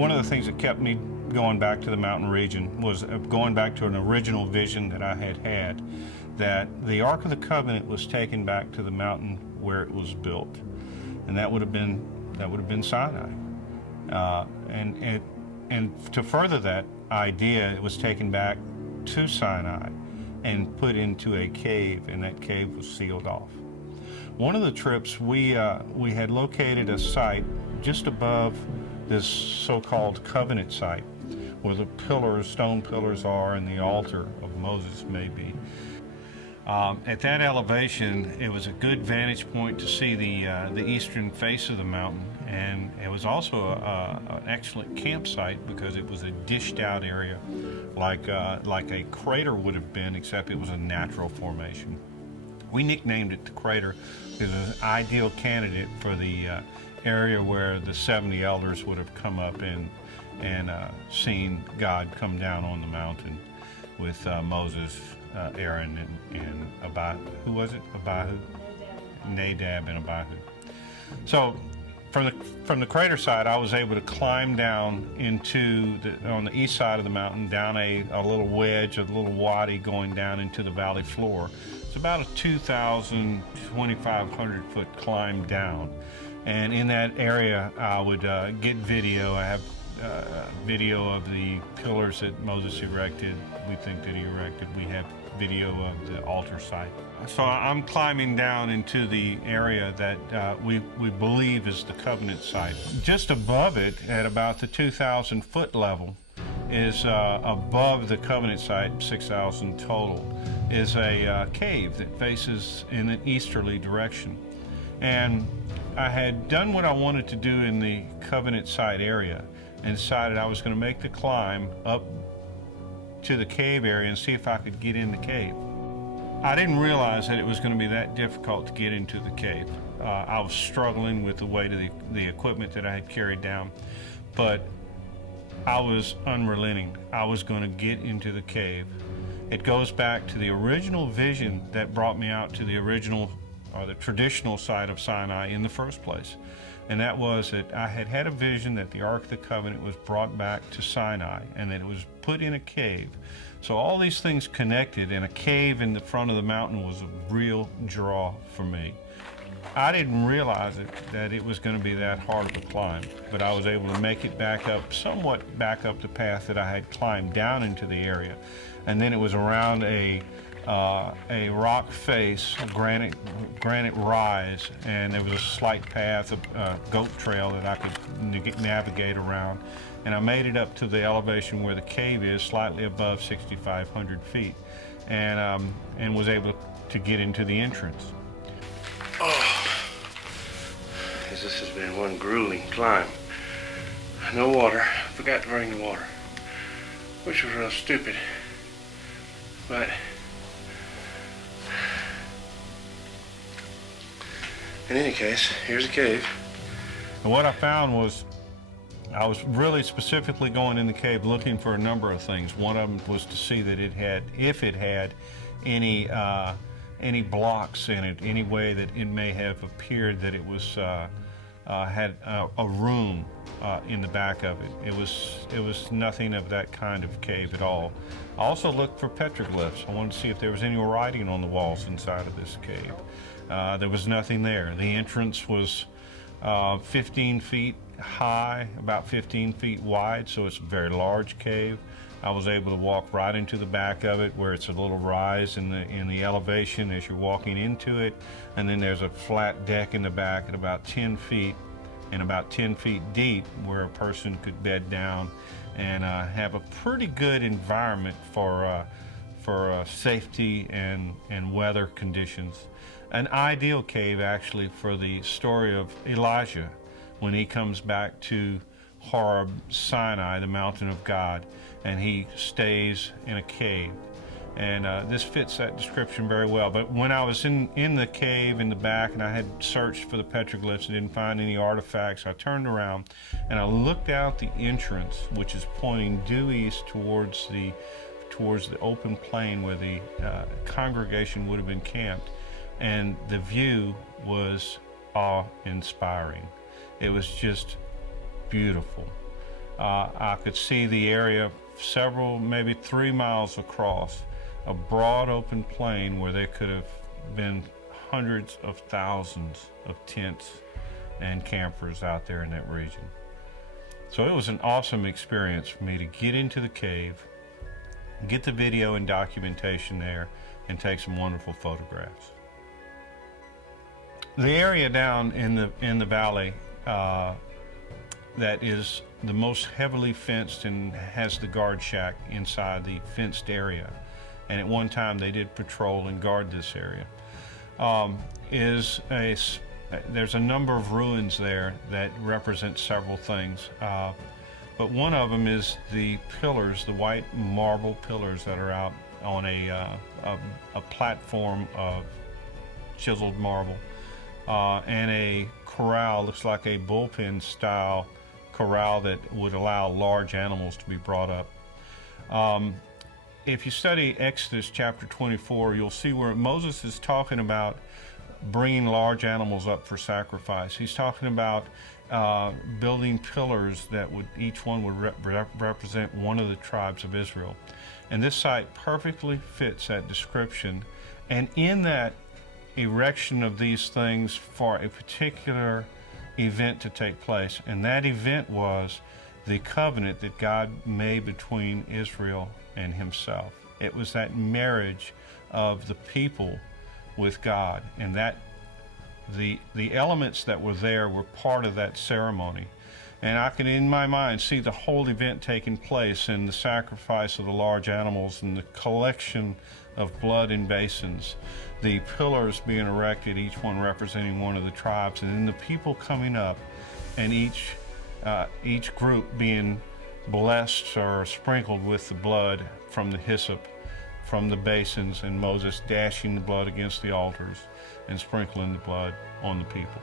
One of the things that kept me going back to the mountain region was going back to an original vision that I had, that the Ark of the Covenant was taken back to the mountain where it was built, and that would have been Sinai. And to further that idea, it was taken back to Sinai and put into a cave, and that cave was sealed off. One of the trips, we had located a site just above this so-called covenant site, where the stone pillars are, and the altar of Moses may be. At that elevation, it was a good vantage point to see the eastern face of the mountain, and it was also an excellent campsite because it was a dished-out area, like a crater would have been, except it was a natural formation. We nicknamed it the crater because it was an ideal candidate for the area where the 70 elders would have come up and seen God come down on the mountain with Moses, Aaron, and Abihu. Who was it? Abihu? Nadab and Abihu. So from the crater side, I was able to climb down on the east side of the mountain, down a little wedge, a little wadi going down into the valley floor. It's about a 2,500 foot climb down. And in that area, I would get video. I have video of the pillars that Moses erected. We think that he erected. We have video of the altar site. So I'm climbing down into the area that we believe is the covenant site. Just above it, at about the 2,000 foot level, is above the covenant site, 6,000 total, is a cave that faces in an easterly direction. And I had done what I wanted to do in the covenant site area and decided I was going to make the climb up to the cave area and see if I could get in the cave. I didn't realize that it was going to be that difficult to get into the cave. I was struggling with the weight of the equipment that I had carried down, but I was unrelenting. I was going to get into the cave. It goes back to the original vision that brought me out to the original or the traditional site of Sinai in the first place. And that was that I had had a vision that the Ark of the Covenant was brought back to Sinai and that it was put in a cave. So all these things connected, and a cave in the front of the mountain was a real draw for me. I didn't realize that it was going to be that hard of a climb, but I was able to make it somewhat back up the path that I had climbed down into the area. And then it was around a rock face, a granite rise, and there was a slight path, a goat trail that I could navigate around. And I made it up to the elevation where the cave is, slightly above 6,500 feet, and was able to get into the entrance. Oh, this has been one grueling climb. No water. Forgot to bring the water, which was real stupid. But in any case, here's a cave. And what I found was, I was really specifically going in the cave looking for a number of things. One of them was to see that if it had any blocks in it, any way that it may have appeared that it was had a room in the back of it. It was nothing of that kind of cave at all. I also looked for petroglyphs. I wanted to see if there was any writing on the walls inside of this cave. There was nothing there. The entrance was 15 feet high, about 15 feet wide, so it's a very large cave. I was able to walk right into the back of it, where it's a little rise in the elevation as you're walking into it, and then there's a flat deck in the back at about 10 feet and about 10 feet deep, where a person could bed down and have a pretty good environment for safety and weather conditions. An ideal cave, actually, for the story of Elijah when he comes back to Horeb, Sinai, the mountain of God, and he stays in a cave. And this fits that description very well. But when I was in the cave in the back, and I had searched for the petroglyphs and didn't find any artifacts, I turned around and I looked out the entrance, which is pointing due east towards the open plain where the congregation would have been camped. And the view was awe-inspiring. It was just beautiful. I could see the area several, maybe 3 miles across, a broad open plain where there could have been hundreds of thousands of tents and campers out there in that region. So it was an awesome experience for me to get into the cave, get the video and documentation there, and take some wonderful photographs. The area down in the valley that is the most heavily fenced and has the guard shack inside the fenced area, and at one time they did patrol and guard this area, there's a number of ruins there that represent several things, but one of them is the pillars, the white marble pillars that are out on a platform of chiseled marble, and a corral, looks like a bullpen style corral that would allow large animals to be brought up. If you study Exodus chapter 24, you'll see where Moses is talking about bringing large animals up for sacrifice. He's talking about building pillars that would, each one would represent one of the tribes of Israel. And this site perfectly fits that description. And in that erection of these things for a particular event to take place, and that event was the covenant that God made between Israel and himself. It was that marriage of the people with God, and that the elements that were there were part of that ceremony. And I can, in my mind, see the whole event taking place, and the sacrifice of the large animals and the collection of blood in basins, the pillars being erected, each one representing one of the tribes, and then the people coming up, and each group being blessed or sprinkled with the blood from the hyssop from the basins, and Moses dashing the blood against the altars and sprinkling the blood on the people.